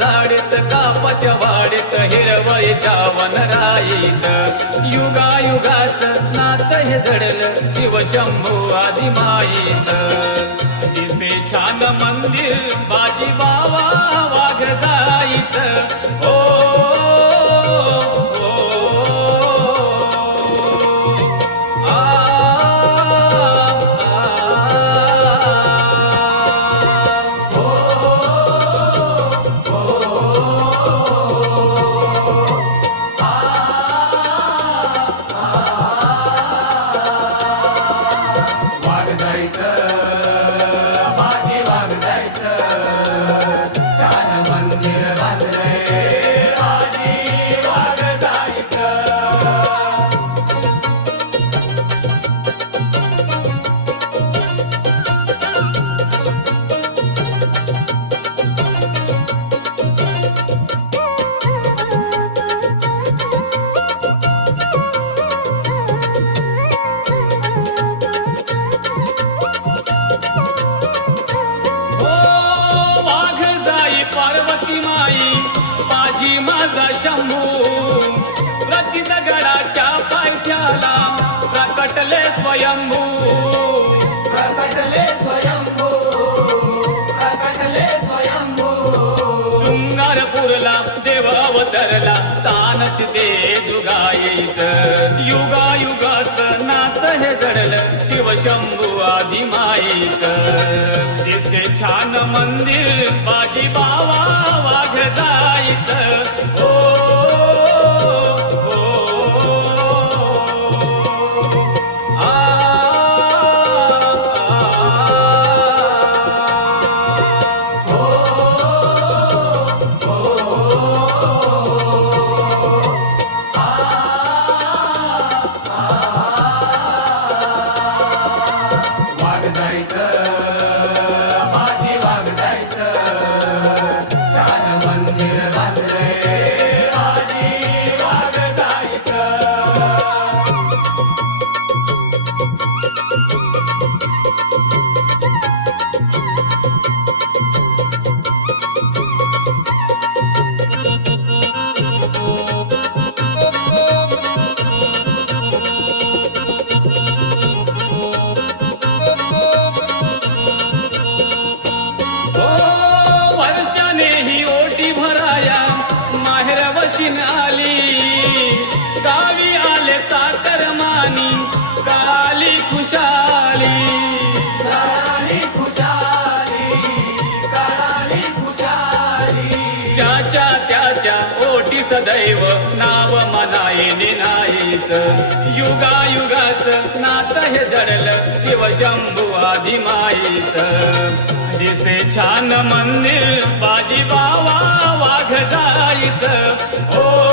झाडीत कापाच्या वाडीत हिरवळीच्या वनराईत युगायुगाचं नात हे जडलं शिवशंभू आदिमाईच दिसे छान मंदिर बाजी बावा वाघ जाईच ओ माझा शंभू रचित गडाच्या पायथ्याला प्रकटले स्वयंभू शृंगारपूरला देव अवतरला स्थान तिथे जुगायीच युगायुगाचं नात हे जडलं शिवशंभू आदिमाईच दिसे छान मंदिर बाजी बावा वाघ जाईच ओ आली गावी आले चाकरमानी काली खुशाली ज्याच्या त्याच्या ओटी सदैव नाव मनाईने नाहीच युगायुगाचं नात हे जडलं शिवशंभू आदिमाईच दिसे छान मंदिर बाजी बावा वाघ जाईच ओ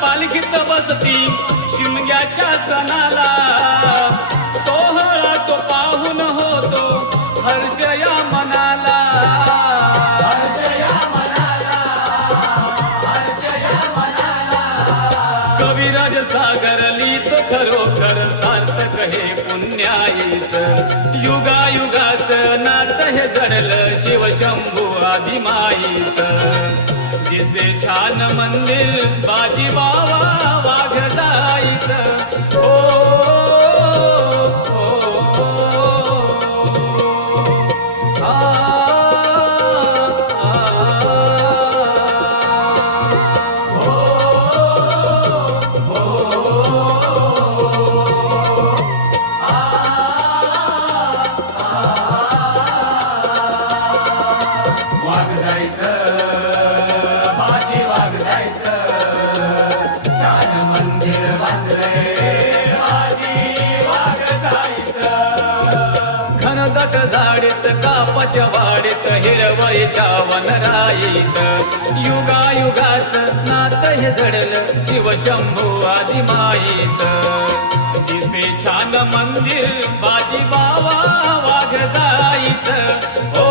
पालखीत बसती शिमग्याच्या सणाला सोहळा तो पाहून होतो हर्ष या मनाला कविराज सागर लिहितो खरोखर सार्थक हे पुण्याईच युगायुगाचं नात हे जडलं शिवशंभू आदिमाईच दिसे छान मंदिर बाजी बावा वाघ जाईच ओ सात झाडीत कापाच्या वाडीत हिरवळीच्या वनराईत युगायुगाचं नात हे जडलं शिवशंभू आदी माईचं दिसे छान मंदिर बाजी बावा वाघ जाईचं हो